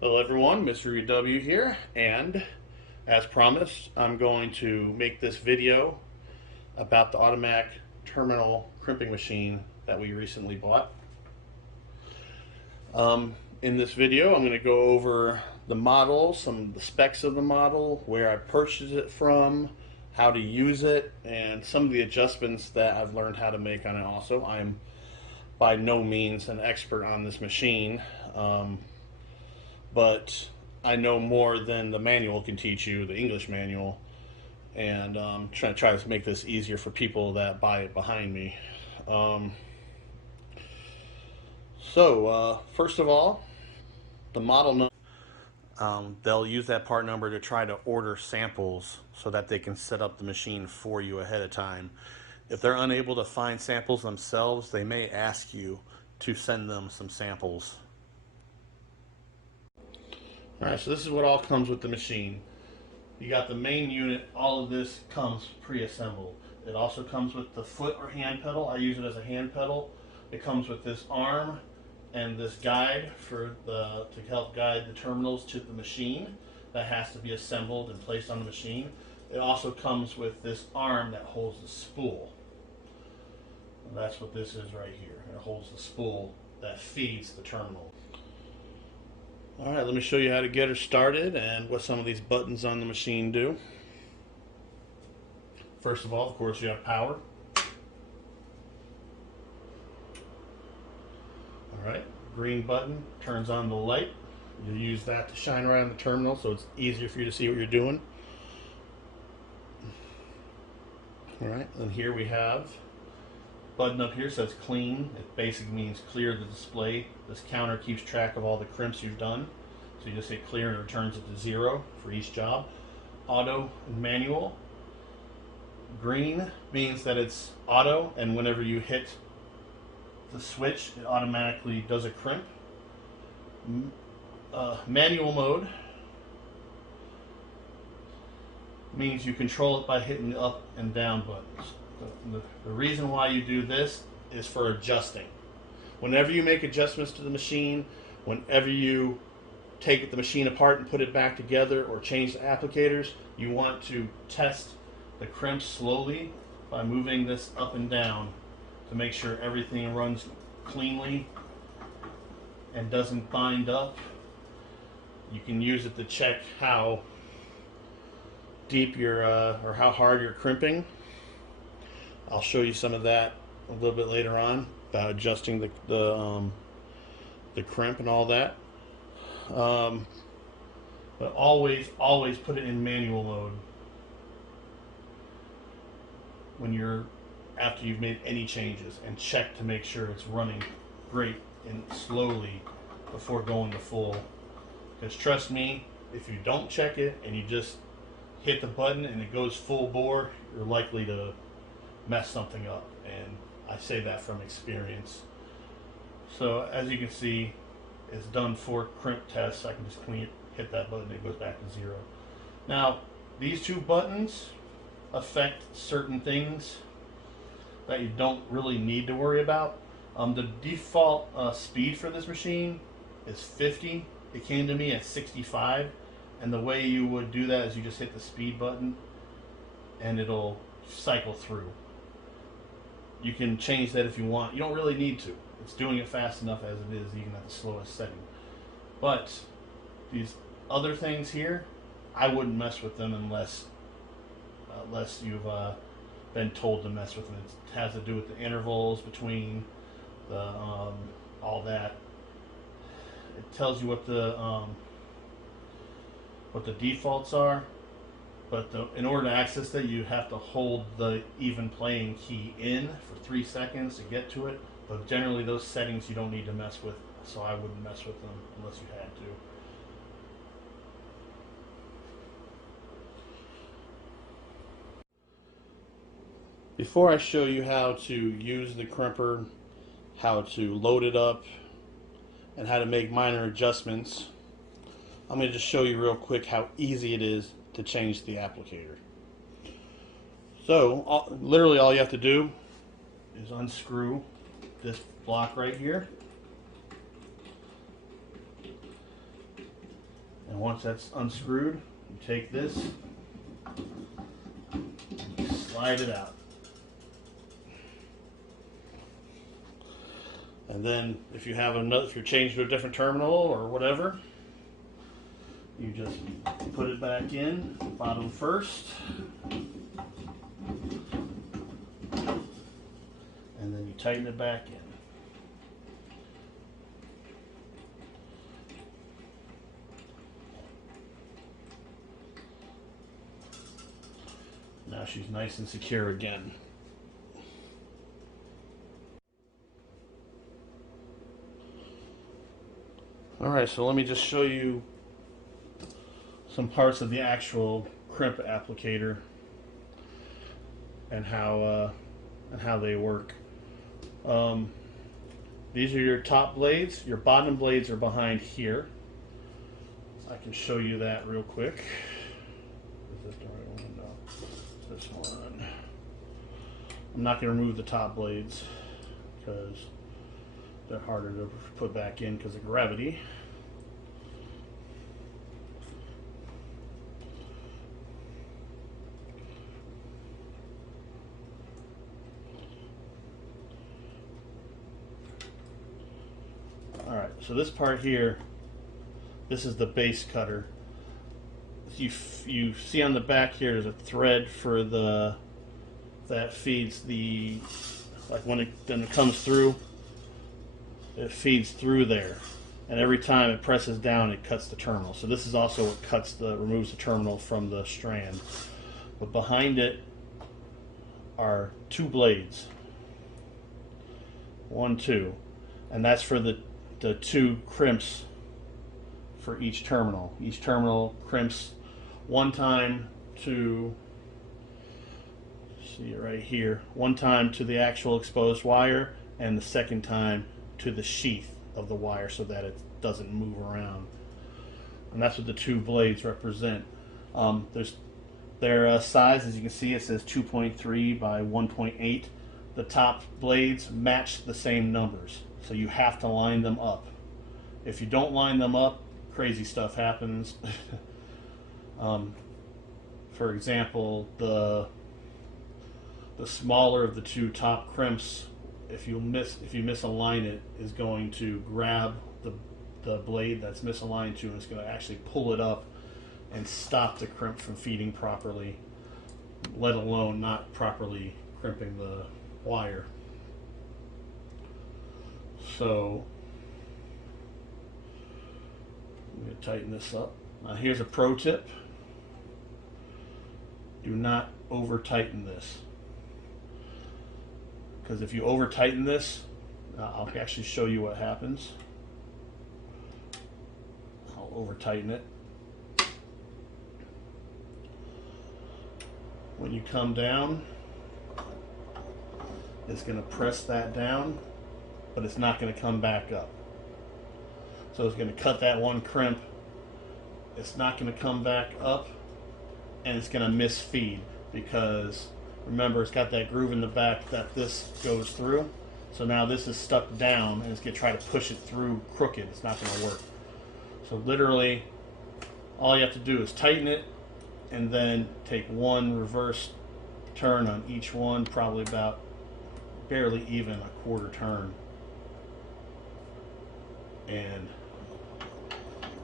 Hello everyone, Mr. W here, and as promised, I'm going to make this video about the automatic terminal crimping machine that we recently bought. In this video, I'm going to go over the model, some of the specs of the model, where I purchased it from, how to use it, and some of the adjustments that I've learned how to make on it also. I'm by no means an expert on this machine. But I know more than the manual can teach you, the English manual, and try to make this easier for people that buy it behind me. First of all, the model number. They'll use that part number to try to order samples so that they can set up the machine for you ahead of time. If they're unable to find samples themselves, they may ask you to send them some samples. Alright, so this is what all comes with the machine. You got the main unit, all of this comes pre-assembled. It also comes with the foot or hand pedal. I use it as a hand pedal. It comes with this arm and this guide to help guide the terminals to the machine. That has to be assembled and placed on the machine. It also comes with this arm that holds the spool. And that's what this is right here. It holds the spool that feeds the terminal. Alright, let me show you how to get her started and what some of these buttons on the machine do. First of all, of course, you have power. Alright, green button turns on the light. You use that to shine around the terminal so it's easier for you to see what you're doing. Alright, and here we have button up here says clean. It basically means clear the display. This counter keeps track of all the crimps you've done. So you just hit clear and it returns it to 0 for each job. Auto and manual. Green means that it's auto, and whenever you hit the switch, it automatically does a crimp. Manual mode means you control it by hitting the up and down buttons. The reason why you do this is for adjusting. Whenever you make adjustments to the machine, whenever you take the machine apart and put it back together or change the applicators, you want to test the crimps slowly by moving this up and down to make sure everything runs cleanly and doesn't bind up. You can use it to check how deep or how hard you're crimping. I'll show you some of that a little bit later on about adjusting the crimp and all that. But always put it in manual mode when after you've made any changes, and check to make sure it's running great and slowly before going to full. Because trust me, if you don't check it and you just hit the button and it goes full bore, you're likely to mess something up, and I say that from experience. So as you can see, it's done 4 crimp tests. I can just hit that button, it goes back to 0. Now these 2 buttons affect certain things that you don't really need to worry about. The default speed for this machine is 50. It came to me at 65, and the way you would do that is you just hit the speed button and it'll cycle through. You can change that if you want. You don't really need to. It's doing it fast enough as it is, even at the slowest setting. But these other things here, I wouldn't mess with them unless you've been told to mess with them. It has to do with the intervals between the all that. It tells you what the defaults are. But in order to access that, you have to hold the even playing key in for 3 seconds to get to it. But generally those settings you don't need to mess with, so I wouldn't mess with them unless you had to. Before I show you how to use the crimper, how to load it up, and how to make minor adjustments, I'm going to just show you real quick how easy it is to change the applicator. So literally all you have to do is unscrew this block right here, once that's unscrewed, you take this, slide it out. And then if you have another, if you're changing to a different terminal or whatever, you just put it back in, bottom first. And then you tighten it back in. Now she's nice and secure again. Alright, so let me just show you some parts of the actual crimp applicator and how they work. These are your top blades. Your bottom blades are behind here. I can show you that real quick. Is this the right one? No. This one. I'm not going to remove the top blades because they're harder to put back in because of gravity. Alright, so this part here, this is the base cutter. You see on the back here there's a thread for that feeds the, like when it comes through, it feeds through there, and every time it presses down it cuts the terminal. So this is also what removes the terminal from the strand. But behind it are two blades, 1, 2, and that's for the two crimps for each terminal. Each terminal crimps one time to, see it right here, one time to the actual exposed wire, and the second time to the sheath of the wire so that it doesn't move around. And that's what the two blades represent. Their size, as you can see, it says 2.3 by 1.8. The top blades match the same numbers, so you have to line them up. If you don't line them up, crazy stuff happens. For example, the smaller of the two top crimps, if you misalign it, is going to grab the blade that's misaligned to, and it's going to actually pull it up and stop the crimp from feeding properly, let alone not properly crimping the wire. So I'm going to tighten this up. Now here's a pro tip. Do not over tighten this, because if you over tighten this, I'll actually show you what happens. I'll over tighten it. When you come down, it's going to press that down, but it's not going to come back up. So it's going to cut that one crimp. It's not going to come back up, and it's going to misfeed because remember, it's got that groove in the back that this goes through. So now this is stuck down, and it's going to try to push it through crooked. It's not going to work. So literally, all you have to do is tighten it, and then take one reverse turn on each one, probably about barely even a quarter turn, and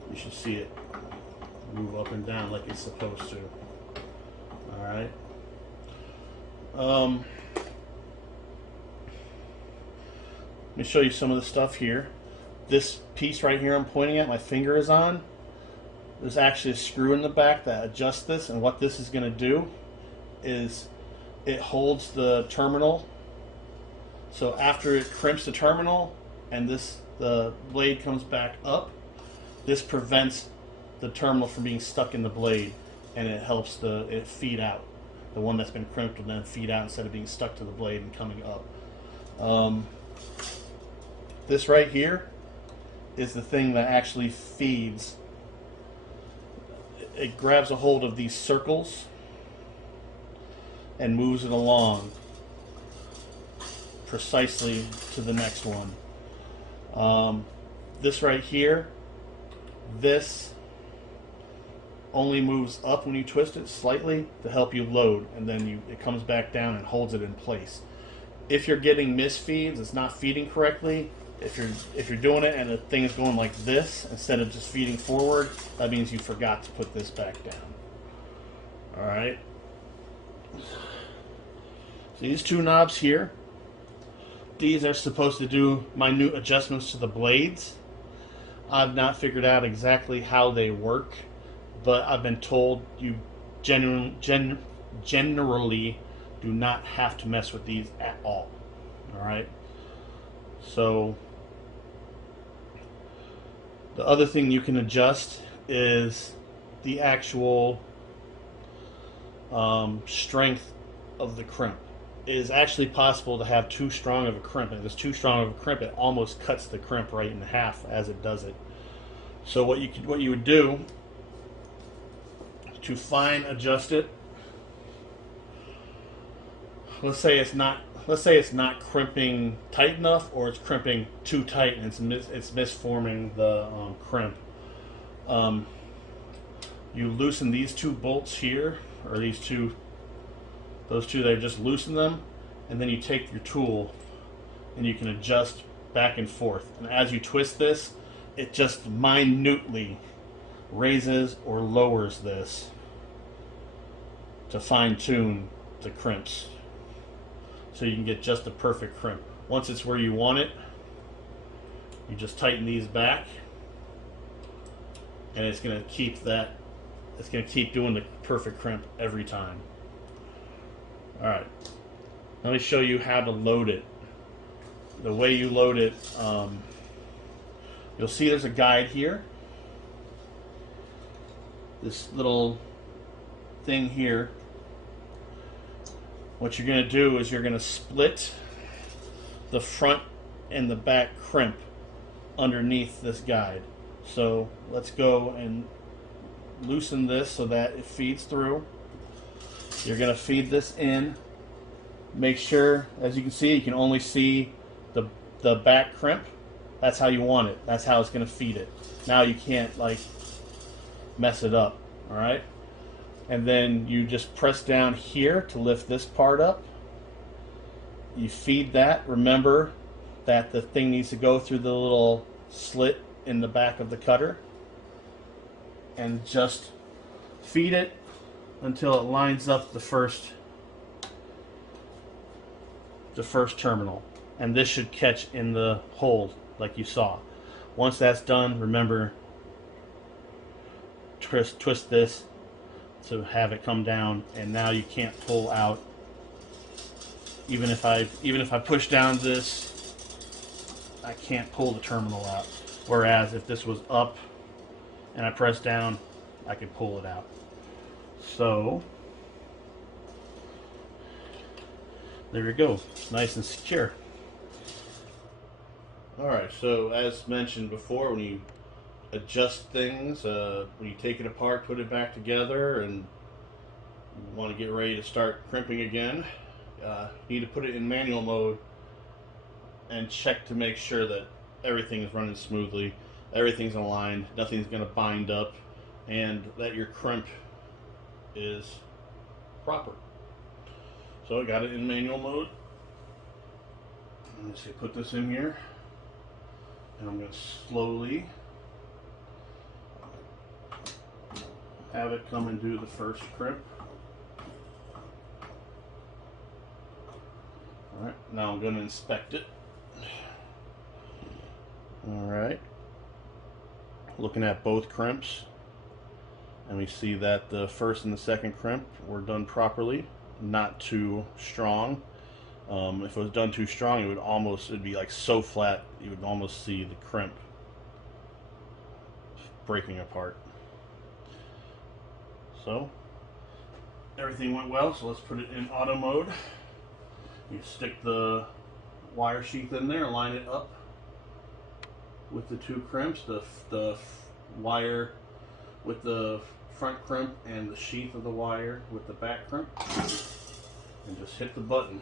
you should see it move up and down like it's supposed to. Alright. Let me show you some of the stuff here. This piece right here I'm pointing at, my finger is on, there's actually a screw in the back that adjusts this, and what this is going to do is it holds the terminal. So after it crimps the terminal and the blade comes back up, this prevents the terminal from being stuck in the blade, and it helps it feed out. The one that's been crimped will then feed out instead of being stuck to the blade and coming up. This right here is the thing that actually feeds. It grabs a hold of these circles and moves it along precisely to the next one. This right here, this only moves up when you twist it slightly to help you load, and then it comes back down and holds it in place. If you're getting misfeeds, it's not feeding correctly. If you're doing it and the thing is going like this instead of just feeding forward, that means you forgot to put this back down. All right. So these two knobs here, these are supposed to do minute adjustments to the blades. I've not figured out exactly how they work, but I've been told you generally do not have to mess with these at all. All right. So the other thing you can adjust is the actual strength of the crimp. It is actually possible to have too strong of a crimp, and if it's too strong of a crimp, it almost cuts the crimp right in half as it does it. So what you would do to fine adjust it, let's say it's not crimping tight enough, or it's crimping too tight and it's misforming the crimp. You loosen these two bolts here, or those two there, just loosen them, and then you take your tool and you can adjust back and forth. And as you twist this, it just minutely raises or lowers this to fine tune the crimps, so you can get just the perfect crimp. Once it's where you want it, you just tighten these back, and it's going to keep doing the perfect crimp every time. All right, let me show you how to load it. The way you load it, you'll see there's a guide here. This little thing here. What you're going to do is you're going to split the front and the back crimp underneath this guide. So let's go and loosen this so that it feeds through. You're going to feed this in. Make sure, as you can see, you can only see the back crimp. That's how you want it. That's how it's going to feed it. Now you can't mess it up. All right. And then you just press down here to lift this part up. You feed that. Remember that the thing needs to go through the little slit in the back of the cutter. And just feed it until it lines up the first terminal. And this should catch in the hole like you saw. Once that's done, remember, twist this to have it come down, and now you can't pull out. Even if I push down this, I can't pull the terminal out. Whereas if this was up and I press down, I could pull it out. So there we go, nice and secure. Alright, so as mentioned before, when you adjust things, when you take it apart, put it back together, and you want to get ready to start crimping again, you need to put it in manual mode and check to make sure that everything is running smoothly, everything's aligned, nothing's going to bind up, and that your crimp is proper. So I got it in manual mode. Let's see, put this in here, and I'm going to slowly have it come and do the first crimp. Alright, now I'm going to inspect it. Alright, looking at both crimps, and we see that the first and the second crimp were done properly, not too strong. If it was done too strong, it'd be like so flat, you would almost see the crimp breaking apart. So everything went well, so let's put it in auto mode. You stick the wire sheath in there, line it up with the two crimps, the wire with the front crimp and the sheath of the wire with the back crimp, and just hit the button.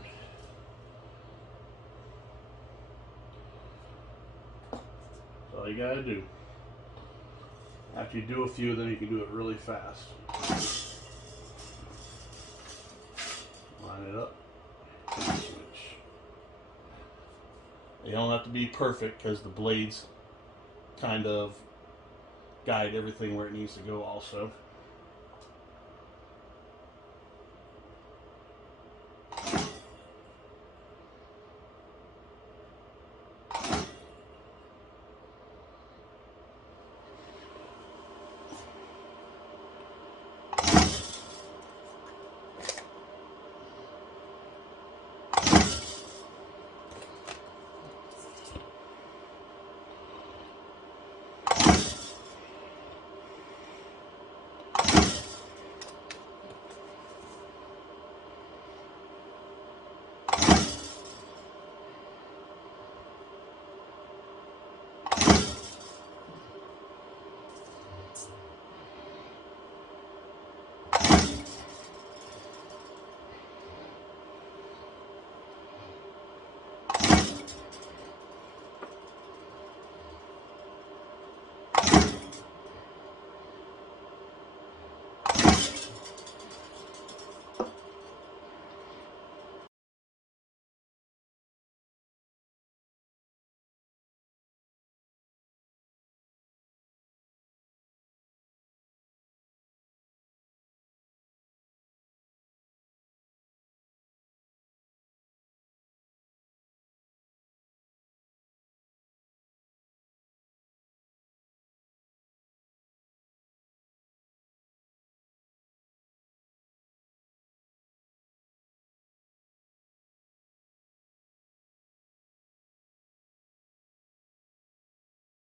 That's all you gotta do. After you do a few, then you can do it really fast. Line it up. And switch. They don't have to be perfect because the blades kind of guide everything where it needs to go also.